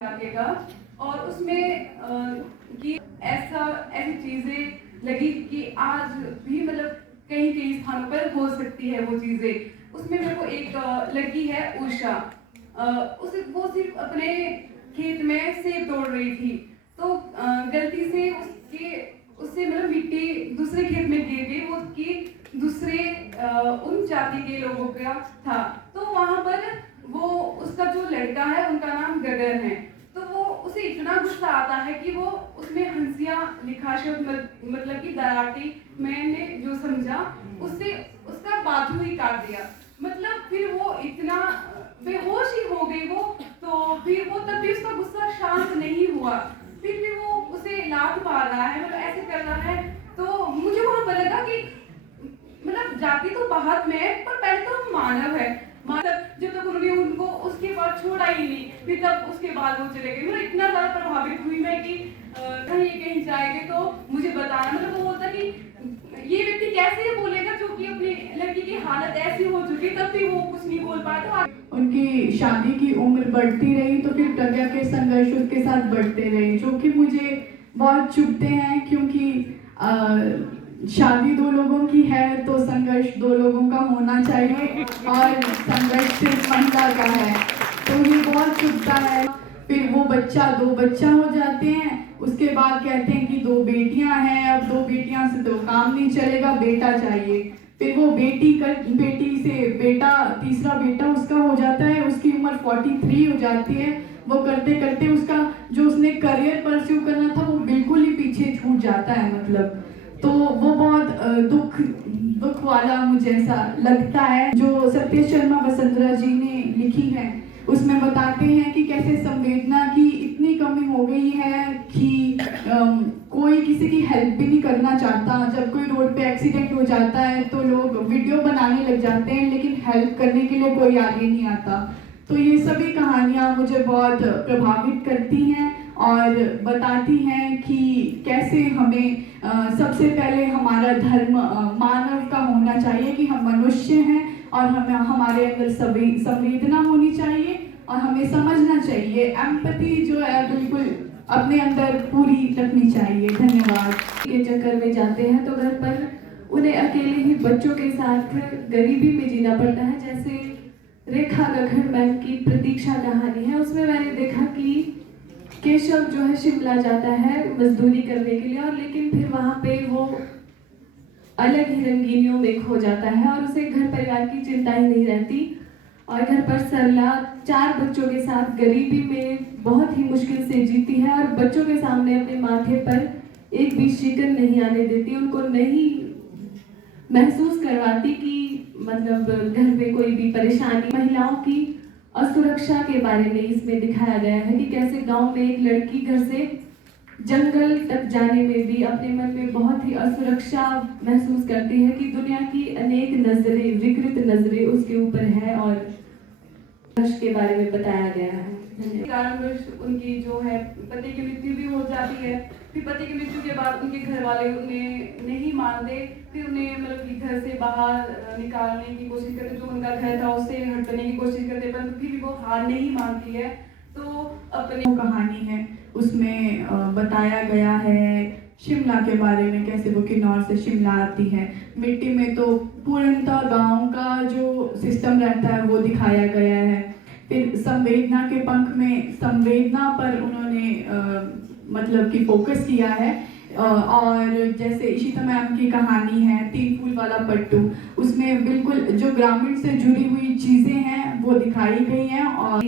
का और उसमें कि ऐसी चीजें लगी कि आज भी मतलब कहीं कहीं स्थानों पर हो सकती है वो चीजें। उसमें मेरे को एक लड़की है उषा, वो सिर्फ अपने खेत में सेब तोड़ रही थी, तो गलती से उससे मतलब मिट्टी दूसरे खेत में गिर गई, वो उसकी दूसरे उन जाति के लोगों का था। तो वहां पर वो उसका जो लड़का है उनका नाम गगन है, तो वो उसे इतना गुस्सा आता है कि वो उसमें हंसिया लिखा शब्द मतलब कि दराटी मैंने जो समझा उससे उसका बाजू ही काट दिया। मतलब फिर वो इतना बेहोश ही हो गई वो, तो फिर वो तब भी उसका गुस्सा शांत नहीं हुआ, फिर भी वो उसे लात मार रहा है, मतलब ऐसे कर रहा है। तो मुझे वहां पर लगा कि मतलब जाति तो बाहर में है पर पहले तो हम मानव है। जब तक उन्होंने उनको उसके बाद छोड़ा ही नहीं, फिर तब उसके बाद वो चले गए। मतलब इतना ज्यादा प्रभावित हुई मैं कि कहीं कहीं जाएंगे तो मुझे बताना। मतलब वो होता कि ये व्यक्ति कैसे बोलेगा जो कि अपनी लड़की की हालत ऐसी हो चुकी तब भी वो कुछ नहीं बोल पाया। तो उनकी शादी की उम्र बढ़ती रही तो फिर प्रज्ञा के संघर्ष उसके साथ बढ़ते रहे, जो कि मुझे बहुत चुभते हैं, क्योंकि शादी दो लोगों की है तो संघर्ष दो लोगों का होना चाहिए और संघर्ष सिर्फ महिला का है, तो ये बहुत चुभता है। फिर वो दो बच्चा हो जाते हैं, उसके बाद कहते हैं कि दो बेटियां हैं, अब दो बेटियां से तो काम नहीं चलेगा, बेटा चाहिए। फिर वो बेटी से बेटा, तीसरा बेटा उसका हो जाता है, उसकी उम्र 43 हो जाती है। वो करते करते उसका जो उसने करियर परस्यू करना था वो बिल्कुल ही पीछे छूट जाता है। मतलब तो वो बहुत दुख वाला मुझे ऐसा लगता है। जो सत्य शर्मा वसुंधरा जी ने लिखी है उसमें बताते हैं कि कैसे संवेदना की इतनी कमी हो गई है कि कोई किसी की हेल्प भी नहीं करना चाहता। जब कोई रोड पे एक्सीडेंट हो जाता है तो लोग वीडियो बनाने लग जाते हैं, लेकिन हेल्प करने के लिए कोई आगे नहीं आता। तो ये सभी कहानियाँ मुझे बहुत प्रभावित करती हैं और बताती हैं कि कैसे हमें सबसे पहले हमारा धर्म मानव का होना चाहिए, कि हम मनुष्य हैं और हमारे अंदर संवेदना होनी चाहिए और हमें समझना चाहिए। एम्पैथी जो है बिल्कुल अपने अंदर पूरी रखनी चाहिए। धन्यवाद। ये चक्कर में जाते हैं तो घर पर उन्हें अकेले ही बच्चों के साथ गरीबी में जीना पड़ता है। जैसे रेखा गगन मैम की प्रतीक्षा कहानी है, उसमें मैंने देखा कि केशव जो है शिमला जाता है मजदूरी करने के लिए, और लेकिन फिर वहाँ पे वो अलग ही रंगीनियों में खो जाता है और उसे घर परिवार की चिंता ही नहीं रहती। और घर पर सरला 4 बच्चों के साथ गरीबी में बहुत ही मुश्किल से जीती है और बच्चों के सामने अपने माथे पर एक भी शिकन नहीं आने देती, उनको नहीं महसूस करवाती कि मतलब घर में कोई भी परेशानी। महिलाओं की असुरक्षा के बारे में इसमें दिखाया गया है कि कैसे गांव में एक लड़की घर से जंगल तक जाने में भी अपने मन में बहुत ही असुरक्षा महसूस करती है कि दुनिया की अनेक नजरें, विकृत नजरें उसके ऊपर है, और के बारे में बताया गया है। कारणवश उनकी जो है पति की मृत्यु भी हो जाती है। फिर पति की मृत्यु के बाद उनके घर वाले उन्हें नहीं मानते, फिर उन्हें मतलब कि घर से बाहर निकालने की कोशिश करते, जो उनका घर था उससे हटने की कोशिश करते, पर फिर भी वो हार नहीं मानती है। तो अपनी कहानी है उसमें बताया गया है शिमला के बारे में, कैसे वो किन्नौर से शिमला आती है। मिट्टी में तो पूर्णतः गांव का जो सिस्टम रहता है वो दिखाया गया है। फिर संवेदना के पंख में संवेदना पर उन्होंने मतलब कि फोकस किया है। और जैसे इशिता मैम की कहानी है 3 फूल वाला पट्टू, उसमें बिल्कुल जो ग्रामीण से जुड़ी हुई चीज़ें हैं वो दिखाई गई हैं। और